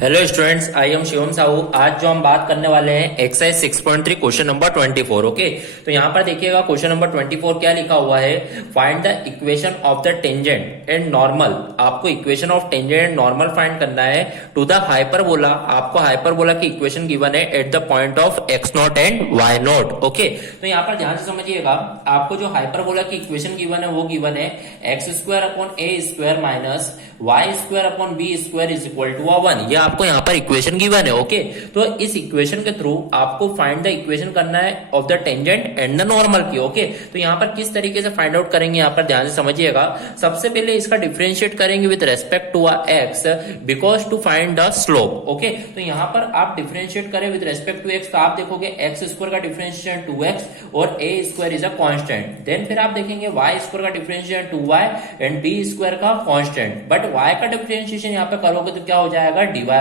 Hello students, I am Shivam Sahu. आज जो हम बात करने वाले हैं एक्सरसाइज 6.3 क्वेश्चन नंबर 24। ओके, तो यहाँ पर देखिएगा क्वेश्चन नंबर 24 क्या लिखा हुआ है। Find the equation of the tangent and normal. आपको equation of tangent and normal find करना है टू द हाइपरबोला। आपको हाइपरबोला की इक्वेशन गिवन है at the point of X naught and Y naught. Okay, तो यहाँ पर ध्यान से समझिएगा, आपको जो हाइपरबोला की इक्वेशन गिवन है वो गिवन है x square upon a square minus y square upon b square is equal to 1। ये आपको यहाँ पर इक्वेशन गिवन है। ओके, तो इस इक्वेशन के थ्रू आपको फाइंड द इक्वेशन करना है of the tangent and the normal की। ओके, तो यहाँ पर किस तरीके से फाइंड आउट करेंगे, यहाँ पर ध्यान से समझिएगा। सबसे पहले इसका डिफरेंशिएट करेंगे with respect to x because to find the slope. Okay, तो यहाँ पर आप डिफरेंशिएट करें विद रेस्पेक्ट टू एक्स, तो आप देखोगे एक्स स्क्वायर का डिफरेंशिएशन 2x और A square is a constant. Then फिर आप देखेंगे वाई स्क्वायर का differentiation 2y and B square का कांस्टेंट। बट y का डिफरेंशिएशन यहाँ पे करोगे तो क्या हो जाएगा, dy by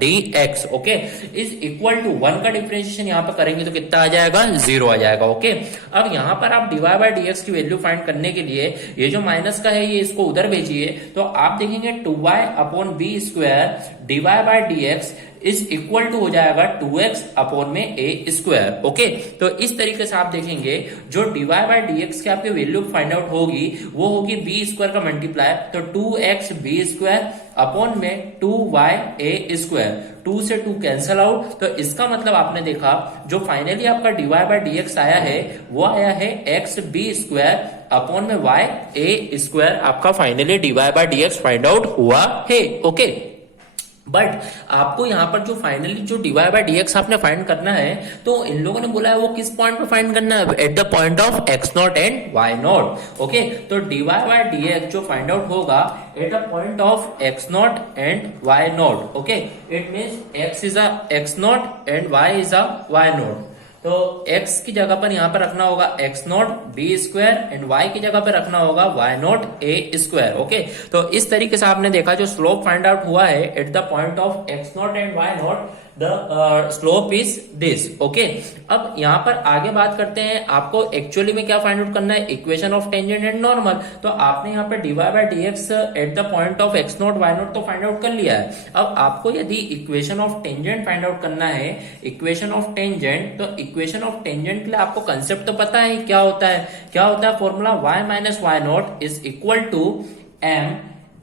dx। Okay, is equal to 1 का डिफरेंशिएशन यहाँ पे करेंगे तो कितना आ जाएगा, 0 आ जाएगा। ओके, अब यहाँ पर आप dy बाय dx की वैल्यू फाइंड करने के लिए ये जो माइनस का है ये इसको उधर भेजिए, तो आप देखेंगे 2y upon b square dy by dx is equal to हो जाएगा 2x अपॉन में a स्क्वायर। ओके, तो इस तरीके से आप देखेंगे जो dy बाय dx की आपकी वैल्यू फाइंड आउट होगी वो होगी b स्क्वायर का मल्टीप्लाई, तो 2x b स्क्वायर अपॉन में 2y a स्क्वायर। 2 से 2 कैंसल आउट, तो इसका मतलब आपने देखा जो फाइनली आपका dy बाय dx आया है वो आया है x b स्क्वायर अपॉन में y a स्क्वायर। आपका finally dy by dx find out हुआ है। ओके, बट आपको यहाँ पर जो फाइनली जो dy बाय dx आपने फाइंड करना है, तो इन लोगों ने बोला है वो किस पॉइंट पे फाइंड करना है, at the point of x not and y not. Okay, तो dy बाय dx जो फाइंड आउट होगा eight the point of x not and y not. Okay, it means x is a x not and y is a y naught. तो x की जगह पर यहां पर रखना होगा x naught b square and y की जगह पर रखना होगा y naught a square. Okay, तो इस तरीके से आपने देखा जो स्लोप फाइंड आउट हुआ है at the point of x not and y not, the slope is this. Okay, अब यहां पर आगे बात करते हैं, आपको एक्चुअली में क्या फाइंड आउट करना है, equation of tangent and normal. तो आपने यहाँ पर dy by dx at the point of x naught y naught तो फाइंड आउट कर लिया है। अब आपको यदि equation of tangent find out करना है, इक्वेशन ऑफ टेंजेंट, तो इक्वेशन ऑफ टेंजेंट के लिए आपको कंसेप्ट तो पता है क्या होता है, क्या होता है formula, y minus y naught is equal to m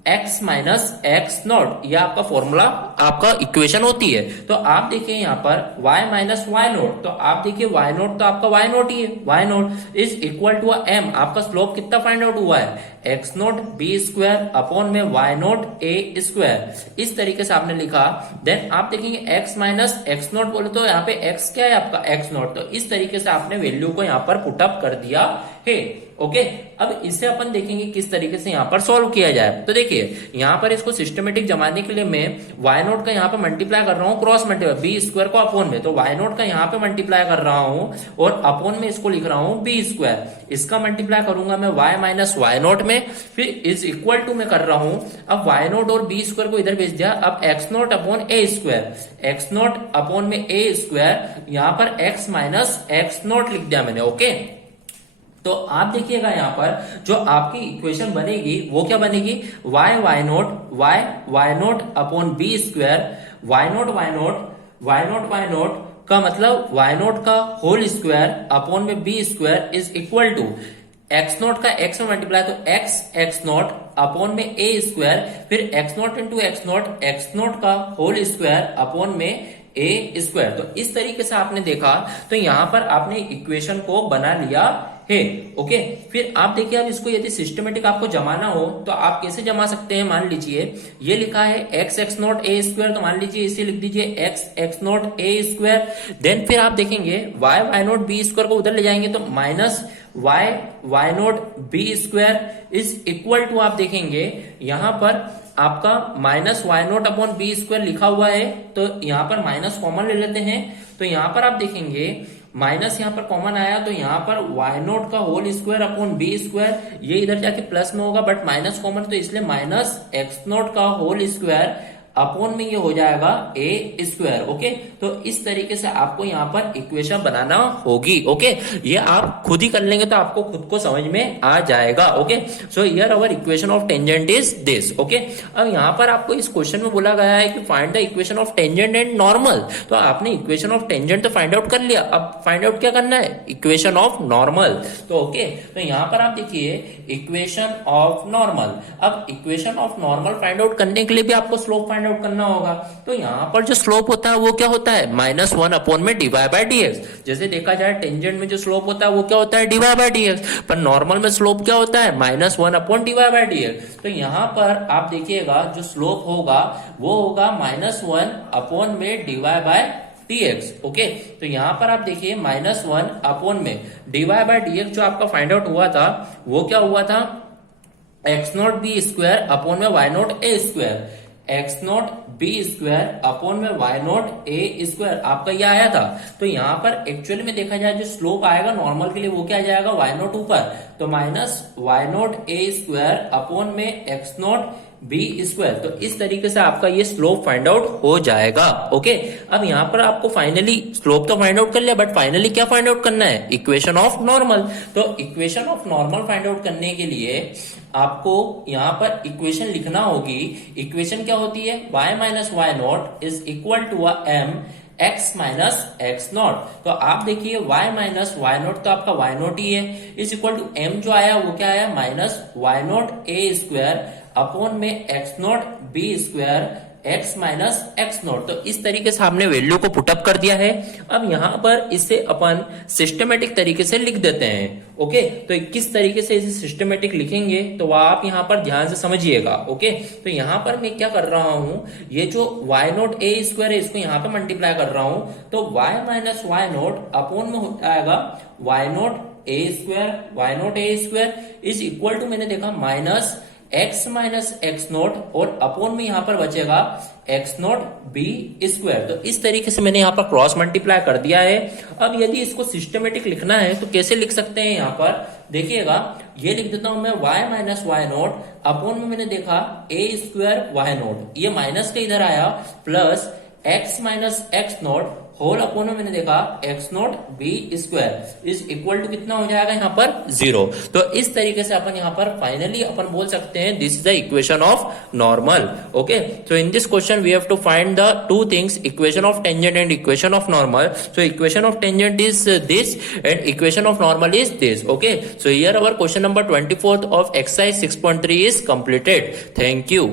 x minus x naught. यह आपका फॉर्मूला आपका इक्वेशन होती है। तो आप देखिए यहाँ पर y माइनस वाई नॉट, तो आप देखिए y नॉट तो आपका y नॉट ही है, y naught is equal to m। आपका स्लोप कितना फाइंड आउट हुआ है, x naught b square upon में y नॉट a स्क्वायर। इस तरीके से आपने लिखा। देन आप देखेंगे x माइनस एक्स नॉट बोले तो यहाँ पे x क्या है आपका, x नॉट। तो इस तरीके से आपने वैल्यू को यहाँ पर पुटअप कर दिया है। ओके, अब इसे अपन देखेंगे किस तरीके से यहाँ पर सॉल्व किया जाए। तो देखिए यहाँ पर इसको सिस्टमेटिक जमाने के लिए मैं y नोट का यहाँ पे मल्टीप्लाई कर रहा हूँ, क्रॉस मल्टीप्लाई बी स्क्वायर को अपॉन में, तो y नोट का यहाँ पे मल्टीप्लाई कर रहा हूँ और अपॉन में इसको लिख रहा हूँ बी स्क्वायर। इसका मल्टीप्लाई करूंगा मैं y माइनस वाई नोट में, फिर इज इक्वल टू में कर रहा हूँ। अब y नोट और बी स्क्वायर को इधर भेज दिया। अब x naught upon a square, x note upon में ए स्क्वायर, यहाँ पर x माइनस एक्स नोट लिख दिया मैंने। ओके, तो आप देखिएगा यहाँ पर जो आपकी इक्वेशन बनेगी वो क्या बनेगी, y naught upon b square, y naught का मतलब वाई नोट का होल स्क्वायर अपॉन में b square is equal to x naught का एक्स में मल्टीप्लाई, तो एक्स नोट अपॉन में ए स्क्वायर, फिर x naught into x naught का होल स्क्वायर अपॉन में ए स्क्वायर। तो इस तरीके से आपने देखा, तो यहां पर आपने इक्वेशन को बना लिया है। ओके, फिर आप देखिए अब इसको यदि सिस्टमेटिक आपको जमाना हो तो आप कैसे जमा सकते हैं। मान लीजिए ये लिखा है एक्स नोट ए स्क्वायर, तो मान लीजिए इसे लिख दीजिए x note a square. Then फिर आप देखेंगे वाई नोट बी स्क्वायर को उधर ले जाएंगे तो minus y naught b square is equal to, आप देखेंगे यहां पर आपका minus y naught upon b square लिखा हुआ है, तो यहाँ पर माइनस कॉमन ले लेते हैं। तो यहाँ पर आप देखेंगे माइनस यहाँ पर कॉमन आया, तो यहाँ पर वाई नोट का whole square upon b square, ये इधर जाके प्लस में होगा बट माइनस कॉमन, तो इसलिए माइनस एक्स नोट का होल स्क्वायर अपॉन में ये हो जाएगा ए स्क्वायर। ओके, तो इस तरीके से आपको यहाँ पर इक्वेशन बनाना होगी। ओके, ये आप खुद ही कर लेंगे तो आपको खुद को समझ में आ जाएगा। Okay, so here our equation of tangent is this. Okay, अब यहाँ पर आपको इस क्वेश्चन में बोला गया है कि find the equation of tangent and normal. तो आपने इक्वेशन ऑफ टेंजेंट तो फाइंड आउट कर लिया, अब फाइंड आउट क्या करना है, इक्वेशन ऑफ नॉर्मल। तो ओके, तो यहाँ पर आप देखिए इक्वेशन ऑफ नॉर्मल। अब equation of normal find out करने के लिए भी आपको स्लोप फाइंड आउट करना होगा। तो यहाँ पर जो स्लोप होता है वो क्या होता है, -1 अपॉन में dy बाय dx। जैसे देखा जाए टेंजेंट में जो स्लोप होता है वो क्या होता है, dy बाय dx, पर नॉर्मल में स्लोप क्या होता है, -1 अपॉन dy बाय dx। तो यहाँ पर आप देखिएगा जो स्लोप होगा वो होगा -1 अपॉन में dy बाय dx। ओके, तो यहाँ पर आप देखिए -1 अपॉन में dy बाय dx जो आपका फाइंड आउट हुआ था वो क्या हुआ था, x0 b स्क्वायर अपॉन में y0 a square, x0 b square upon में y0 a स्क्वायर आपका ये आया था। तो यहाँ पर एक्चुअली में देखा जाए जो स्लोप आएगा नॉर्मल के लिए वो क्या आ जाएगा, y0 ऊपर, तो minus y0 a square upon में x0 b स्क्वायर। तो इस तरीके से आपका ये स्लोप फाइंड आउट हो जाएगा। ओके, अब यहाँ पर आपको फाइनली स्लोप तो फाइंड आउट कर लिया, बट फाइनली क्या फाइंड आउट करना है, इक्वेशन ऑफ नॉर्मल। तो equation of normal find out करने के लिए आपको यहाँ पर इक्वेशन लिखना होगी। इक्वेशन क्या होती है, y minus y naught is equal to m x minus x naught. तो आप देखिए y माइनस वाई नॉट तो आपका y नॉट ही है, इज इक्वल टू m जो आया वो क्या आया, minus y naught a square upon में x naught b square x minus x naught. तो इस तरीके से हमने वैल्यू को पुटअप कर दिया है। अब यहाँ पर इसे अपन सिस्टमेटिक तरीके से लिख देते हैं। ओके, तो किस तरीके से इसे सिस्टमेटिक लिखेंगे तो वह आप यहाँ पर ध्यान से समझिएगा। ओके, तो यहाँ पर मैं क्या कर रहा हूँ, ये जो y नोट ए स्क्वायर है इसको यहाँ पे मल्टीप्लाई कर रहा हूँ, तो y minus y naught upon में हो जाएगा y naught a square is equal to, मैंने देखा minus x minus x naught और अपॉन में यहां पर बचेगा x नोट b स्क्वायर। तो इस तरीके से मैंने यहाँ पर क्रॉस मल्टीप्लाई कर दिया है। अब यदि इसको सिस्टमेटिक लिखना है तो कैसे लिख सकते हैं, यहाँ पर देखिएगा, ये लिख देता हूं मैं y minus y naught upon में मैंने देखा a स्क्वायर वाई नोट, ये माइनस का इधर आया, plus x minus x naught whole upon में मैंने देखा x naught b square is equal to कितना हो जाएगा यहाँ पर 0। तो इस तरीके से अपन यहाँ पर फाइनली अपन बोल सकते हैं this is the equation of normal. Okay, so in this question we have to find the two things, equation of tangent and equation of normal. So equation of tangent is this and equation of normal is this. Okay, so here our question number 24 of exercise 6.3 is completed. Thank you.